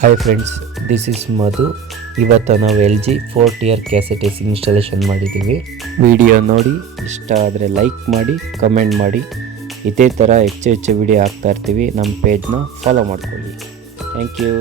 Hi friends, this is ಮಧು. ಇವತ್ತು ನಾವು LG 4 cassette S installation ಮಾಡಿದ್ದೀವಿ. ವಿಡಿಯೋ ನೋಡಿ ಇಷ್ಟ ಆದರೆ ಲೈಕ್ ಮಾಡಿ, ಕಮೆಂಟ್ ಮಾಡಿ. ಇದೇ ಥರ ಹೆಚ್ಚು ವಿಡಿಯೋ ಹಾಕ್ತಾ ಇರ್ತೀವಿ. ನಮ್ಮ ಪೇಜ್ನ ಫಾಲೋ ಮಾಡ್ಕೊಳ್ಳಿ. Thank you.